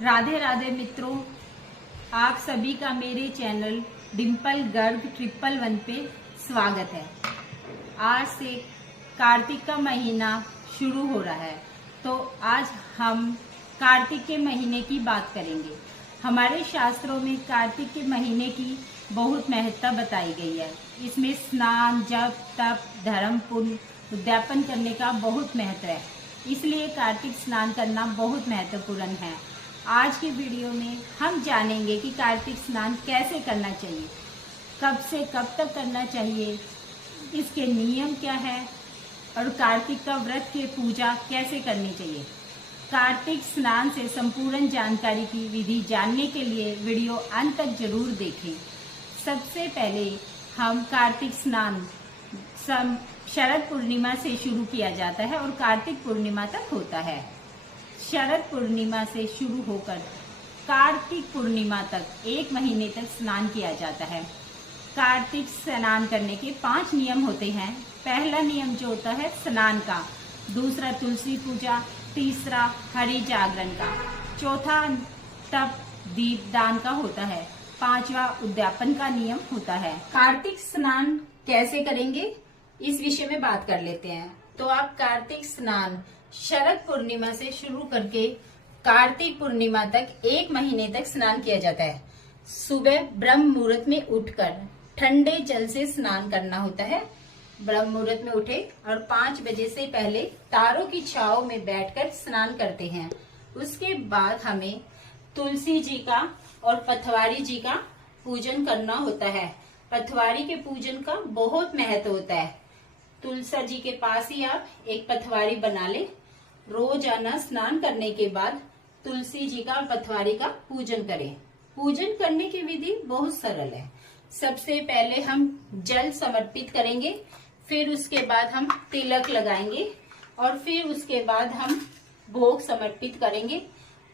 राधे राधे मित्रों, आप सभी का मेरे चैनल डिम्पल गर्ग 111 पे स्वागत है। आज से कार्तिक का महीना शुरू हो रहा है, तो आज हम कार्तिक के महीने की बात करेंगे। हमारे शास्त्रों में कार्तिक के महीने की बहुत महत्ता बताई गई है। इसमें स्नान, जप, तप, धर्म, पुण्य, उद्यापन करने का बहुत महत्व है। इसलिए कार्तिक स्नान करना बहुत महत्वपूर्ण है। आज की वीडियो में हम जानेंगे कि कार्तिक स्नान कैसे करना चाहिए, कब से कब तक करना चाहिए, इसके नियम क्या है और कार्तिक का व्रत की पूजा कैसे करनी चाहिए। कार्तिक स्नान से संपूर्ण जानकारी की विधि जानने के लिए वीडियो अंत तक जरूर देखें। सबसे पहले हम कार्तिक स्नान शरद पूर्णिमा से शुरू किया जाता है और कार्तिक पूर्णिमा तक होता है। शरद पूर्णिमा से शुरू होकर कार्तिक पूर्णिमा तक 1 महीने तक स्नान किया जाता है। कार्तिक स्नान करने के 5 नियम होते हैं। पहला नियम जो होता है स्नान का, दूसरा तुलसी पूजा, तीसरा हरि जागरण का, चौथा तप दीपदान का होता है, 5वां उद्यापन का नियम होता है। कार्तिक स्नान कैसे करेंगे इस विषय में बात कर लेते हैं। तो आप कार्तिक स्नान शरद पूर्णिमा से शुरू करके कार्तिक पूर्णिमा तक 1 महीने तक स्नान किया जाता है। सुबह ब्रह्म मुहूर्त में उठकर ठंडे जल से स्नान करना होता है। ब्रह्म मुहूर्त में उठे और 5 बजे से पहले तारों की छांव में बैठकर स्नान करते हैं। उसके बाद हमें तुलसी जी का और पथवारी जी का पूजन करना होता है। पथवारी के पूजन का बहुत महत्व होता है। तुलसी जी के पास ही आप एक पथवारी बना ले। रोजाना स्नान करने के बाद तुलसी जी का और पथवारी का पूजन करें। पूजन करने की विधि बहुत सरल है। सबसे पहले हम जल समर्पित करेंगे, फिर उसके बाद हम तिलक लगाएंगे और फिर उसके बाद हम भोग समर्पित करेंगे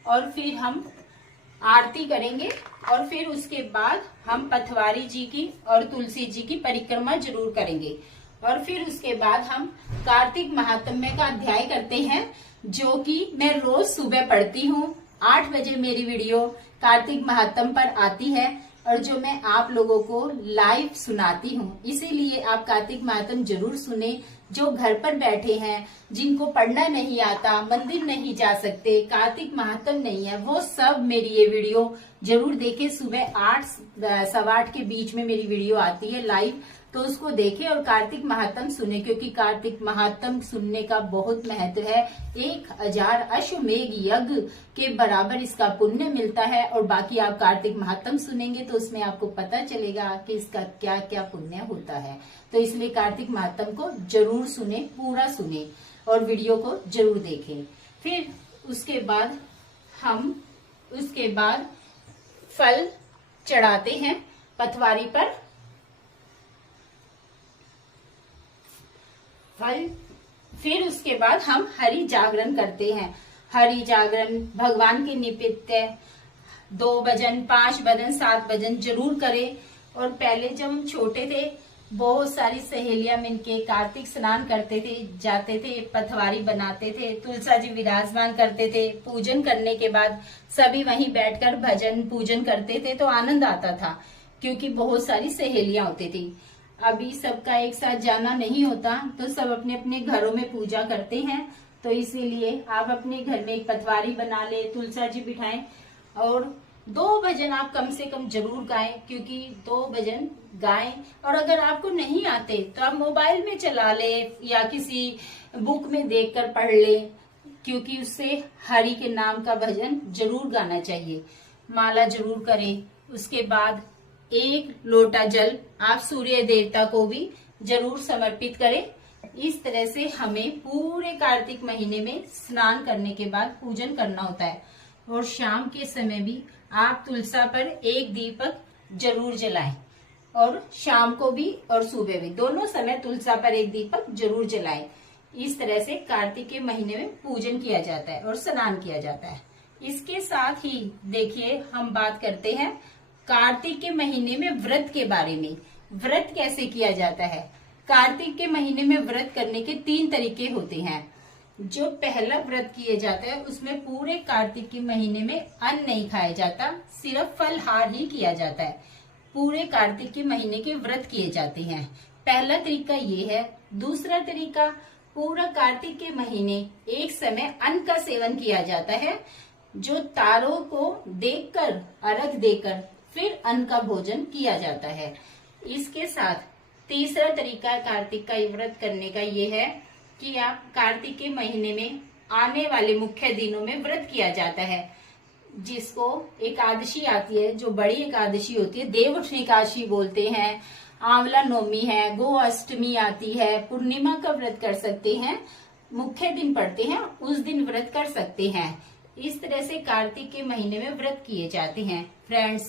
और फिर हम आरती करेंगे और फिर उसके बाद हम पथवारी जी की और तुलसी जी की परिक्रमा जरूर करेंगे। और फिर उसके बाद हम कार्तिक महात्म्य का अध्याय करते हैं, जो कि मैं रोज सुबह पढ़ती हूँ। 8 बजे मेरी वीडियो कार्तिक महात्म्य पर आती है और जो मैं आप लोगों को लाइव सुनाती हूँ। इसीलिए आप कार्तिक महात्म्य जरूर सुने। जो घर पर बैठे हैं, जिनको पढ़ना नहीं आता, मंदिर नहीं जा सकते, कार्तिक महात्म्य नहीं है, वो सब मेरी ये वीडियो जरूर देखें। सुबह 8 सवा 8 के बीच में मेरी वीडियो आती है लाइव, तो उसको देखें और कार्तिक महात्म्य सुने, क्योंकि कार्तिक महात्म्य सुनने का बहुत महत्व है। 1000 अश्वमेघ यज्ञ के बराबर इसका पुण्य मिलता है। और बाकी आप कार्तिक महात्म्य सुनेंगे तो उसमें आपको पता चलेगा कि इसका क्या क्या पुण्य होता है। तो इसलिए कार्तिक महात्म्य को जरूर सुने, पूरा सुने और वीडियो को जरूर देखें। फिर उसके बाद फल चढ़ाते हैं पथवारी पर। फिर उसके बाद हम हरि जागरण करते हैं। हरि जागरण भगवान के निमित्त 2 भजन, 5 भजन, 7 भजन जरूर करें। और पहले जब हम छोटे थे, बहुत सारी सहेलियां मिलके कार्तिक स्नान करते थे, जाते थे, पथवारी बनाते थे, तुलसा जी विराजमान करते थे। पूजन करने के बाद सभी वहीं बैठकर भजन पूजन करते थे, तो आनंद आता था, क्योंकि बहुत सारी सहेलियां होती थी। अभी सबका एक साथ जाना नहीं होता, तो सब अपने अपने घरों में पूजा करते हैं। तो इसीलिए आप अपने घर में एक पथवारी बना ले, तुलसा जी बिठाएं और 2 भजन आप कम से कम जरूर गाएं, क्योंकि 2 भजन गाएं। और अगर आपको नहीं आते तो आप मोबाइल में चला ले या किसी बुक में देखकर पढ़ ले, क्योंकि उससे हरि के नाम का भजन जरूर गाना चाहिए। माला जरूर करें। उसके बाद 1 लोटा जल आप सूर्य देवता को भी जरूर समर्पित करें। इस तरह से हमें पूरे कार्तिक महीने में स्नान करने के बाद पूजन करना होता है। और शाम के समय भी आप तुलसा पर 1 दीपक जरूर जलाएं, और शाम को भी और सुबह भी, दोनों समय तुलसा पर 1 दीपक जरूर जलाएं। इस तरह से कार्तिक के महीने में पूजन किया जाता है और स्नान किया जाता है। इसके साथ ही देखिए, हम बात करते हैं कार्तिक के महीने में व्रत के बारे में। व्रत कैसे किया जाता है? कार्तिक के महीने में व्रत करने के 3 तरीके होते हैं। जो पहला व्रत किए जाता है उसमें पूरे कार्तिक के महीने में अन्न नहीं खाया जाता, सिर्फ फलहार ही किया जाता है। पूरे कार्तिक के महीने के व्रत किए जाते हैं। पहला तरीका ये है। दूसरा तरीका, पूरा कार्तिक के महीने एक समय अन्न का सेवन किया जाता है, जो तारों को देखकर अर्घ देकर फिर अन्न का भोजन किया जाता है। इसके साथ तीसरा तरीका कार्तिक का व्रत करने का ये है कि आप कार्तिक के महीने में आने वाले मुख्य दिनों में व्रत किया जाता है, जिसको एकादशी आती है, जो बड़ी एकादशी होती है, देव एकादशी बोलते हैं, आंवला नवमी है, गो अष्टमी आती है, पूर्णिमा का व्रत कर सकते हैं, मुख्य दिन पड़ते हैं उस दिन व्रत कर सकते हैं। इस तरह से कार्तिक के महीने में व्रत किए जाते हैं। फ्रेंड्स,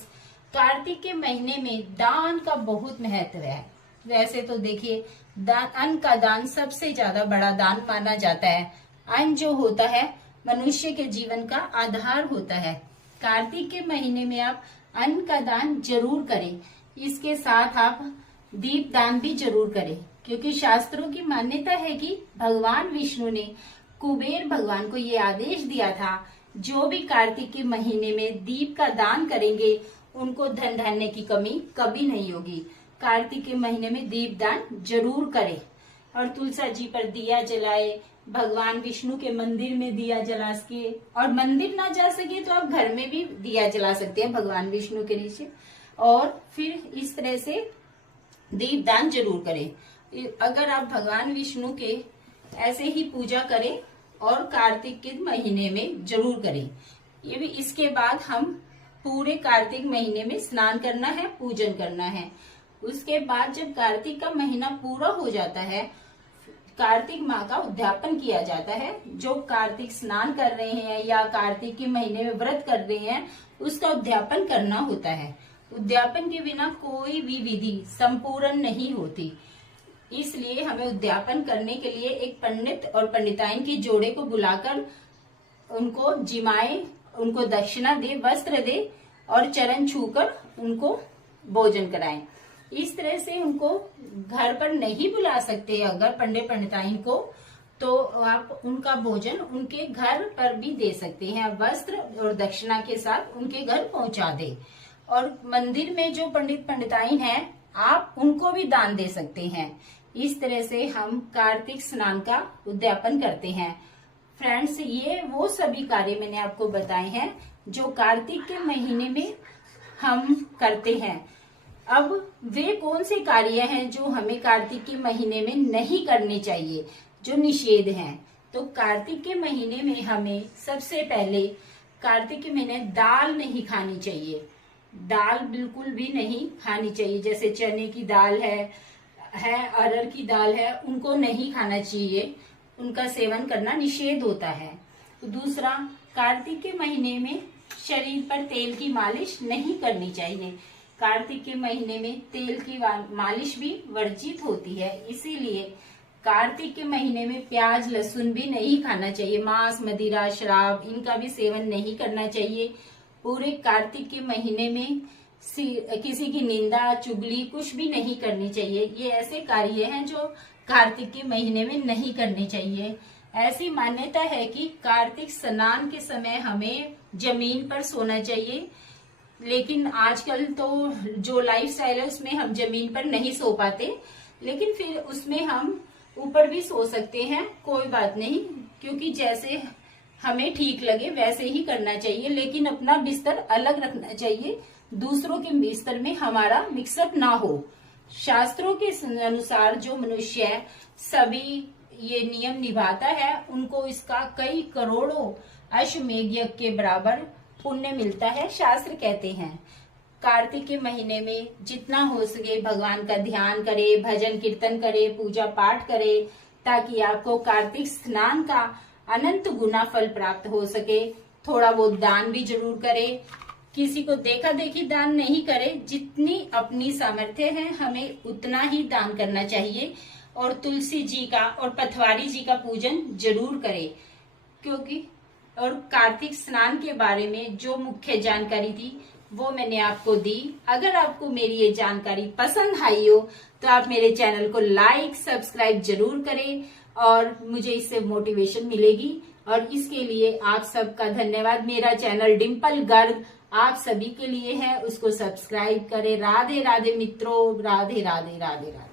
कार्तिक के महीने में दान का बहुत महत्व है। वैसे तो देखिए, अन्न का दान सबसे ज्यादा बड़ा दान माना जाता है। अन्न जो होता है मनुष्य के जीवन का आधार होता है। कार्तिक के महीने में आप अन्न का दान जरूर करें। इसके साथ आप दीप दान भी जरूर करें, क्योंकि शास्त्रों की मान्यता है कि भगवान विष्णु ने कुबेर भगवान को ये आदेश दिया था, जो भी कार्तिक के महीने में दीप का दान करेंगे उनको धन धान्य की कमी कभी नहीं होगी। कार्तिक के महीने में दीप दान जरूर करें और तुलसी जी पर दिया जलाए, भगवान विष्णु के मंदिर में दिया जला सके, और मंदिर ना जा सके तो आप घर में भी दिया जला सकते हैं भगवान विष्णु के नीचे, और फिर इस तरह से दीप दान जरूर करें। अगर आप भगवान विष्णु के ऐसे ही पूजा करें और कार्तिक के महीने में जरूर करें। ये भी इसके बाद हम पूरे कार्तिक महीने में स्नान करना है, पूजन करना है। उसके बाद जब कार्तिक का महीना पूरा हो जाता है, कार्तिक माँ का उद्यापन किया जाता है। जो कार्तिक स्नान कर रहे हैं या कार्तिक के महीने में व्रत कर रहे हैं, उसका उद्यापन करना होता है। उद्यापन के बिना कोई भी विधि संपूर्ण नहीं होती, इसलिए हमें उद्यापन करने के लिए एक पंडित और पंडिताइन के जोड़े को बुलाकर उनको जिमाए, उनको दक्षिणा दे, वस्त्र दे और चरण छूकर उनको भोजन कराएं। इस तरह से उनको घर पर नहीं बुला सकते अगर पंडित पंडिताइन को, तो आप उनका भोजन उनके घर पर भी दे सकते हैं। वस्त्र और दक्षिणा के साथ उनके घर पहुंचा दे। और मंदिर में जो पंडित पंडिताइन हैं, आप उनको भी दान दे सकते हैं। इस तरह से हम कार्तिक स्नान का उद्यापन करते हैं। फ्रेंड्स, ये वो सभी कार्य मैंने आपको बताए हैं जो कार्तिक के महीने में हम करते हैं। अब वे कौन से कार्य हैं जो हमें कार्तिक के महीने में नहीं करने चाहिए, जो निषेध हैं। तो कार्तिक के महीने में हमें सबसे पहले कार्तिक के महीने दाल नहीं खानी चाहिए। दाल बिल्कुल भी नहीं खानी चाहिए। जैसे चने की दाल है अरहर की दाल है, उनको नहीं खाना चाहिए। उनका सेवन करना निषेध होता है। तो दूसरा, कार्तिक के महीने में शरीर पर तेल की मालिश नहीं करनी चाहिए। कार्तिक के महीने में तेल की मालिश भी वर्जित होती है, इसीलिए कार्तिक के महीने में प्याज लहसुन भी नहीं खाना चाहिए। मांस, मदिरा, शराब इनका भी सेवन नहीं करना चाहिए। पूरे कार्तिक के महीने में किसी की निंदा, चुगली कुछ भी नहीं करनी चाहिए। ये ऐसे कार्य हैं जो कार्तिक के महीने में नहीं करने चाहिए। ऐसी मान्यता है कि कार्तिक स्नान के समय हमें जमीन पर सोना चाहिए, लेकिन आजकल तो जो लाइफस्टाइल है उसमें हम जमीन पर नहीं सो पाते, लेकिन फिर उसमें हम ऊपर भी सो सकते हैं, कोई बात नहीं, क्योंकि जैसे हमें ठीक लगे वैसे ही करना चाहिए। लेकिन अपना बिस्तर अलग रखना चाहिए, दूसरों के बिस्तर में हमारा मिक्सअप ना हो। शास्त्रों के अनुसार जो मनुष्य सभी ये नियम निभाता है, उनको इसका कई करोड़ों अश्वमेध यज्ञ के बराबर पुण्य मिलता है, शास्त्र कहते हैं। कार्तिक के महीने में जितना हो सके भगवान का ध्यान करे, भजन कीर्तन करे, पूजा पाठ करे, ताकि आपको कार्तिक स्नान का अनंत गुना फल प्राप्त हो सके। थोड़ा बहुत दान भी जरूर करे, किसी को देखा देखी दान नहीं करे। जितनी अपनी सामर्थ्य है हमें उतना ही दान करना चाहिए। और तुलसी जी का और पथवारी जी का पूजन जरूर करे, क्योंकि और कार्तिक स्नान के बारे में जो मुख्य जानकारी थी वो मैंने आपको दी। अगर आपको मेरी ये जानकारी पसंद आई हो तो आप मेरे चैनल को लाइक सब्सक्राइब जरूर करें और मुझे इससे मोटिवेशन मिलेगी। और इसके लिए आप सबका धन्यवाद। मेरा चैनल डिम्पल गर्ग आप सभी के लिए है, उसको सब्सक्राइब करें। राधे राधे मित्रों, राधे राधे राधे राधे।